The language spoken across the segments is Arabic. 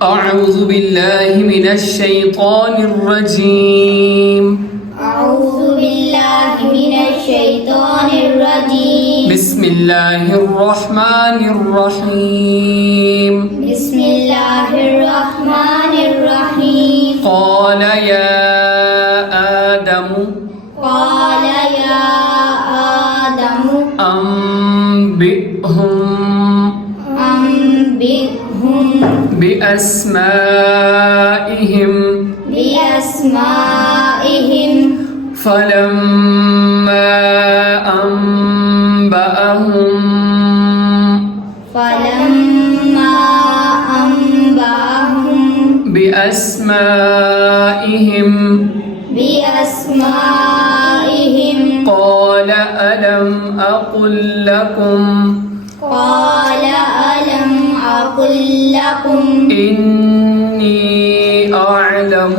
أعوذ بالله من الشيطان الرجيم. أعوذ بالله من الشيطان الرجيم. بسم الله الرحمن الرحيم. بسم الله الرحمن الرحيم. قال يا آدم قال يا آدم أنبئهم بأسمائهم فلما أنبأهم بأسمائهم قال ألم أقل لكم إني أعلم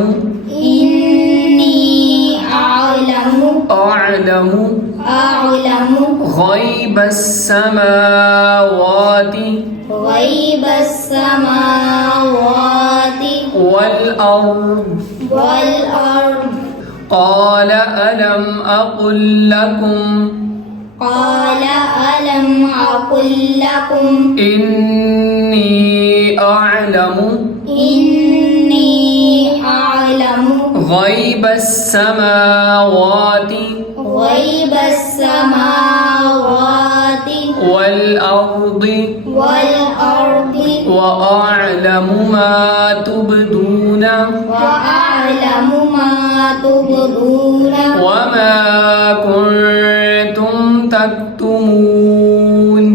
غيب السماوات والأرض. قال ألم أقل لكم إني أعلم غيب السماوات والأرض وأعلم ما تبدون وما كنتم تكتمون.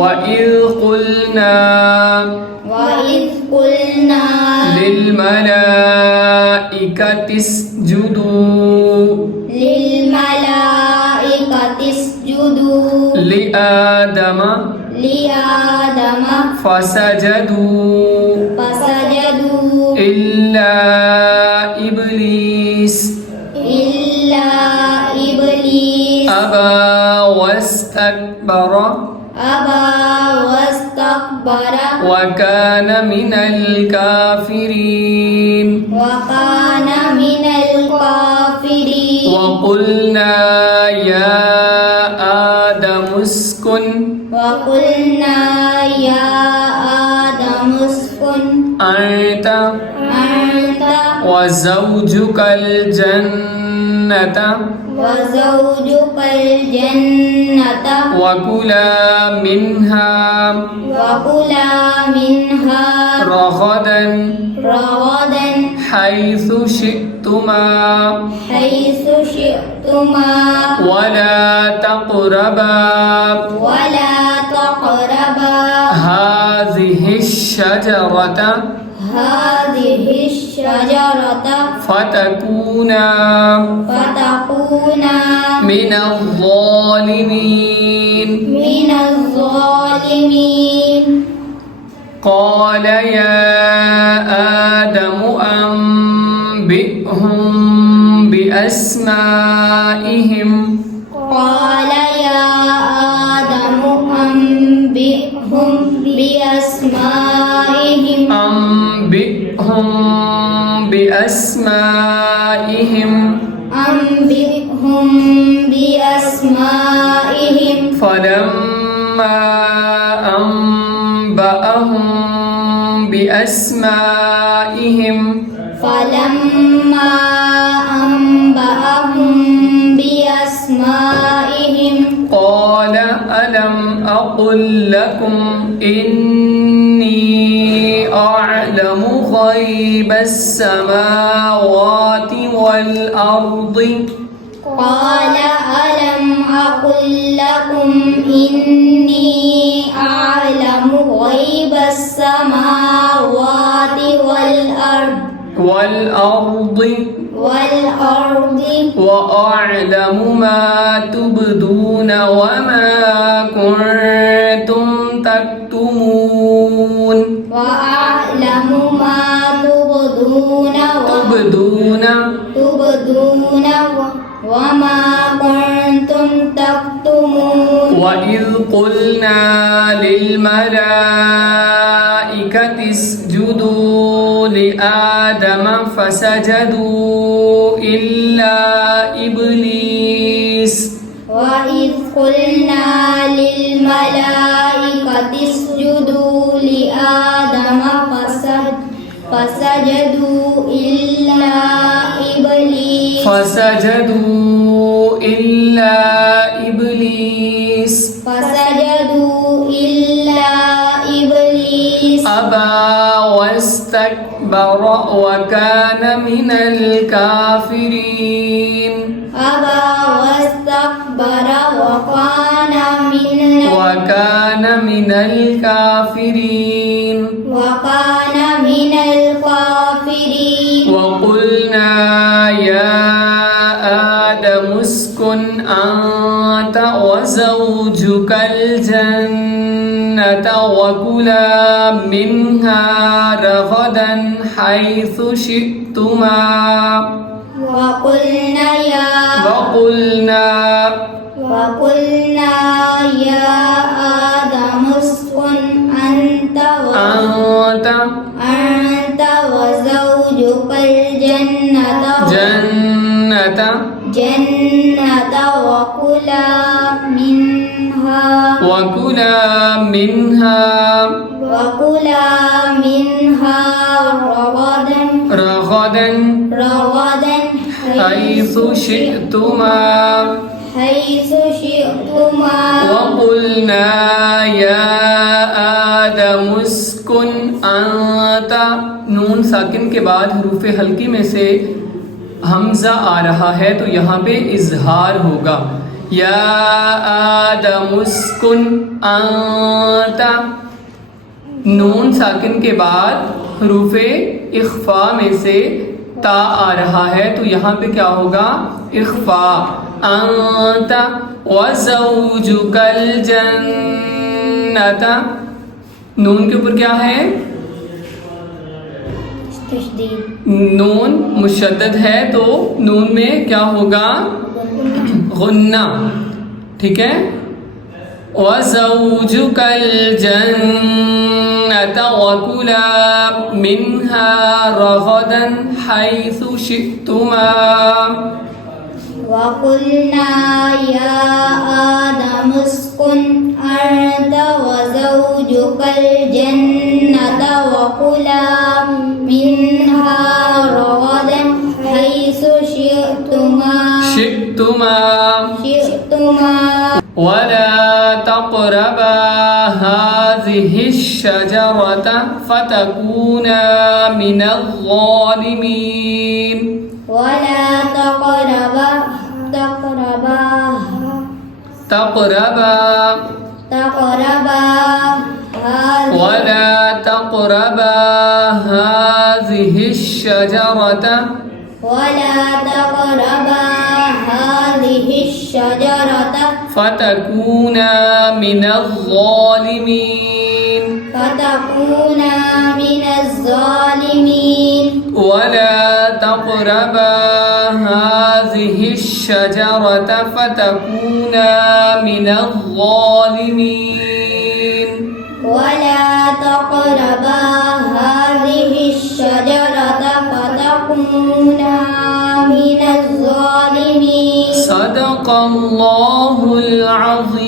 وإذ قلنا للملائكة اسجدوا لآدم فسجدوا إلا إبليس أبى واستكبر وكان من الكافرين. وقلنا يا آدم اسكن أنت وزوجك الجنة وكلا منها رغدا حيث شئتما ولا تقربا هذه الشجرة فتكونا من الظالمين. قال يا آدم أنبئهم بأسمائهم فلما أنبأهم بأسمائهم قال ألم أقل لكم إني أعلم غيب السماوات والأرض. قال ألم أقل لكم إني أعلم غيب السماوات والأرض وأعلم ما تبدون وما كنتم تكتمون. وما كنتم تكتمون. وإذ قلنا قلنا للملائكة اسجدوا لآدم فسجدوا إلا إبليس وإذ قلنا للملائكة اسجدوا لآدم فسجدوا إلا إبليس أبى واستكبر وكان من الكافرين وكان من الكافرين وقلنا يا آدم اسكن أنت وزوجك الجنة وكلا منها رغدا حيث شئتما وقلنا يا آدم اسكن أنت وزوجك الجنة وكلا منها رغدا حيث شئتما وقلنا يا آدم اسكن أنت नून साकिन के बाद हरूफ हल्की में से हमजा आ रहा है तो यहाँ पे इजहार होगा या आदम उस्कुन अंता नून साकिन के बाद हरूफ इख्फा में से ता आ रहा है तो यहाँ पे क्या होगा इख्फा अंता वज़ौजुकल जन्नता नून के ऊपर क्या है नून मुशद्दद है तो नून में क्या होगा गुन्ना ठीक है वज़ौजुकल जन्नता वकुला मिन्हा रगदन हैसु शि'तुमा وقلنا يا آدم اسكن أنت وزوجك الجنة وكلا منها رغدا حيث شئتما ولا تقربا هذه الشجرة فتكونا من الظالمين ولا تقربا هذه الشجرة فتكونا من الظالمين ولا تقربا هذه الشجرة فتكونا من الظالمين ولا تقربا هذه الشجرة فتكونا من الظالمين صدق الله العظيم